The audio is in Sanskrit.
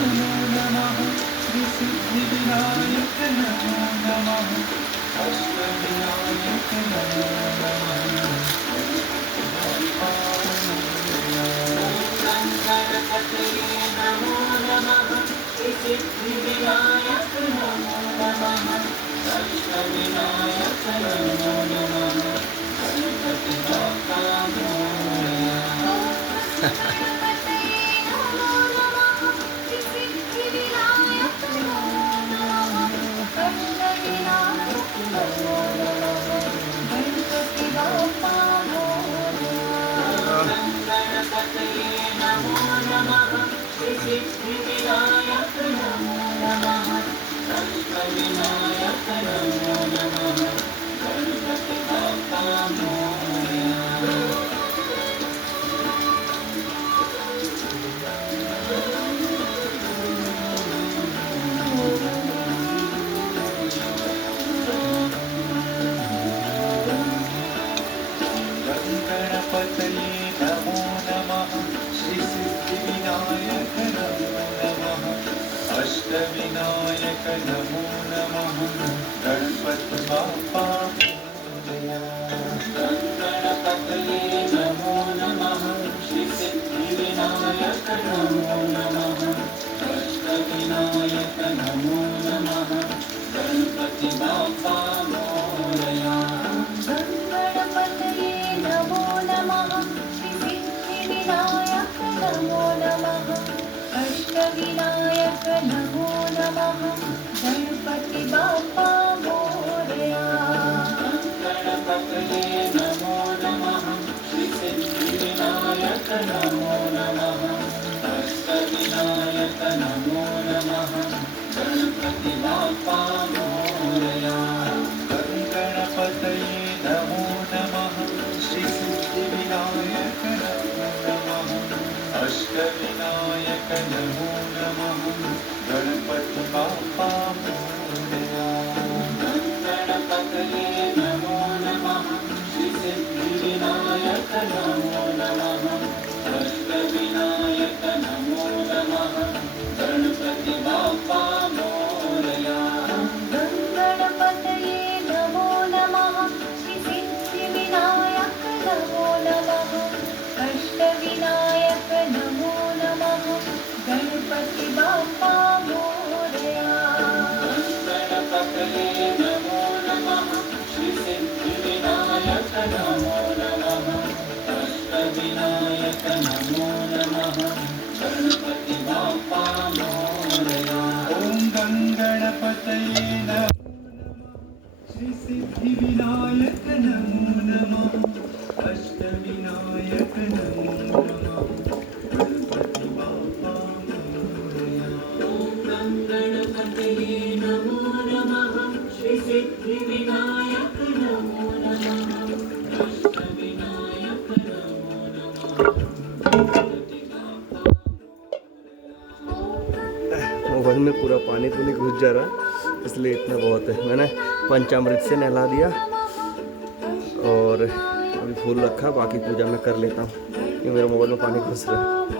नमो नमः श्री सिद्धिविनायक नमो नमः अष्टविनायक नमो नमः गणपतये नमो नमः श्री सिद्धिविनायक नमो नमः अष्टविनायक नमो नमः गणपति बाप्पा गणपतये नमो नमः श्री सिद्धिविनायक नमो नमः अष्टविनायक नमो नमः गणपति बाप्पा मोरया। गणपतये नमो नमः श्री सिद्धिविनायक नमो नमः अष्टविनायक नमो नमः गणपति बाप्पा मोरया। गणपतये नमो नमः श्री सिद्धिविनायक नमो नमः अष्टविनायक नमो नमः गणपति बाप्पा मोरया। गणपतये नमो नमः श्री सिद्धिविनायक नमो नमः अष्टविनायक नमो नमः गणपति बाप्पा मोरया। गणपतये नमो नमः श्री सिद्धिविनायक नमो नमः अष्टविनायक नमो नमः गणपति बाप्पा मोरया। गणपतये नमो नमः श्री सिद्धिविनायक नमो नमः अष्टविनायक नमो नमः गणपति बाप्पा मोरया। गणपतये नमो नमः श्री सिद्धिविनायक नमो नमः अष्टविनायक नमो नमः गणपति बाप्पा मोरया। गणपतये नमो नमः श्री सिद्धिविनायक नमो नमः अष्टविनायक नमो नमः गणपति बाप्पा मोरया। गणपतये नमो नमः श्री सिद्धिविनायक नमो नमः अष्टविनायक नमो नमः गणपति बाप्पा मोरया। ॐ गणपतये नमो श्री सिद्धिविनायक नमो नमः अष्टविनायक नमो नमः गणपति बाप्पा मोरया। ॐ गणपतये नमो नमः श्री सिद्धिविनायक नमो नमः अष्टविनायक नमो नमः गणपति बाप्पा मोरया। मोबाइल में पूरा पानी तो नहीं घुस जा रहा, इसलिए इतना बहुत है। मैंने पंचामृत से नहला दिया और अभी फूल रखा, बाकी पूजा मैं कर लेता हूँ क्योंकि मेरे मोबाइल में पानी घुस रहा है।